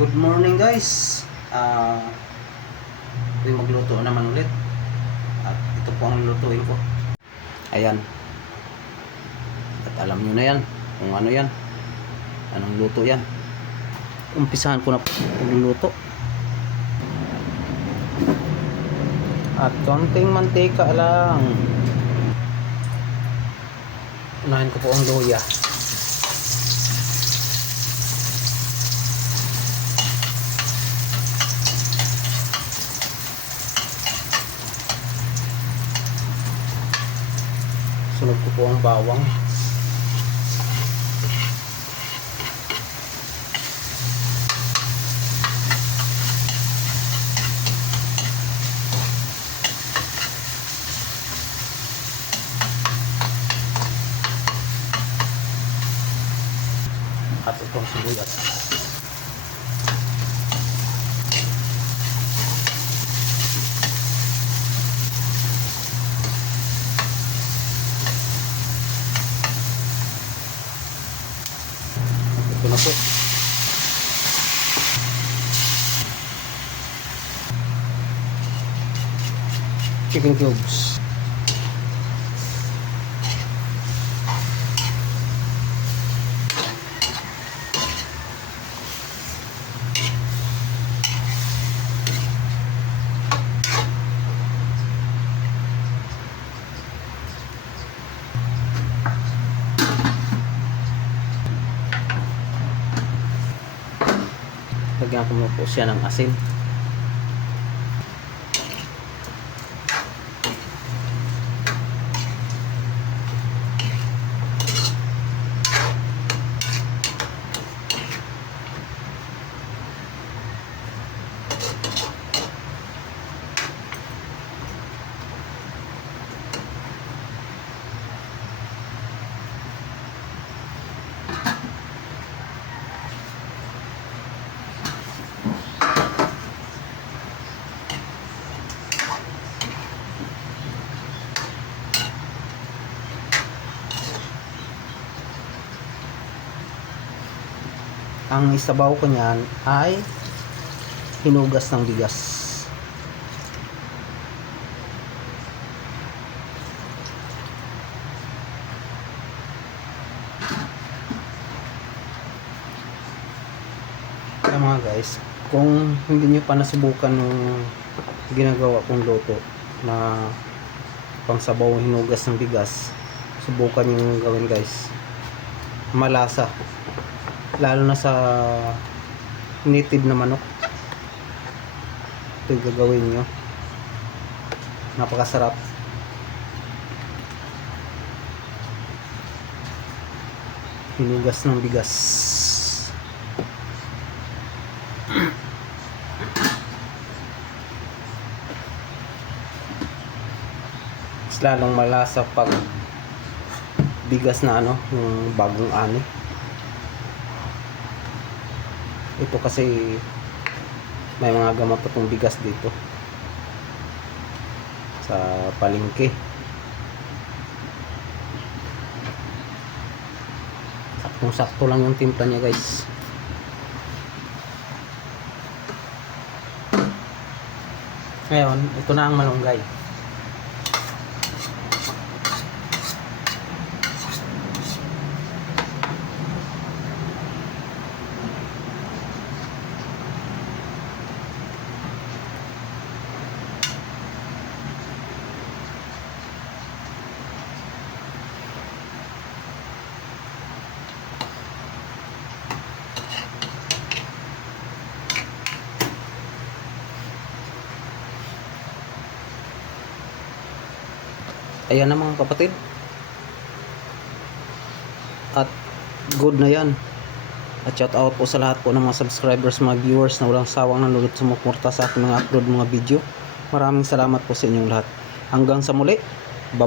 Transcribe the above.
Good morning guys. Ah, uh, magluto naman ulit. At ito po ang lutuin ko. Ayan. At alam nyo na yan kung ano yan. Anong luto yan. Umpisahan ko na po magluluto. At konting mantika lang. Unahin ko po ang luya. Sunod ko po ang bawang. At itong sibuyas. Ito na po. Chicken cubes. Lagyan ko po siya ng asin. Ang isabaw ko niyan ay hinugas ng bigas. Kaya mga guys, kung hindi nyo pa nasubukan yung ginagawa kong luto na pangsabaw hinugas ng bigas, subukan yung gawin guys. Malasa lalo na sa native na manok. Ito gagawin nyo. Napakasarap. Hinugas ng bigas. Mas lalong malasa pag bigas na ano yung bagong ani ito kasi may mga gamot pa tong bigas dito. Sa palengke. Saktong sakto lang yung timpla niya guys. Ngayon ito na ang malunggay ayan na mga kapatid. At good na yan. At shout out po sa lahat po ng mga subscribers mga viewers na walang sawang nanonood sumuporta sa aking mga upload mga video. Maraming salamat po sa inyong lahat. Hanggang sa muli. Bye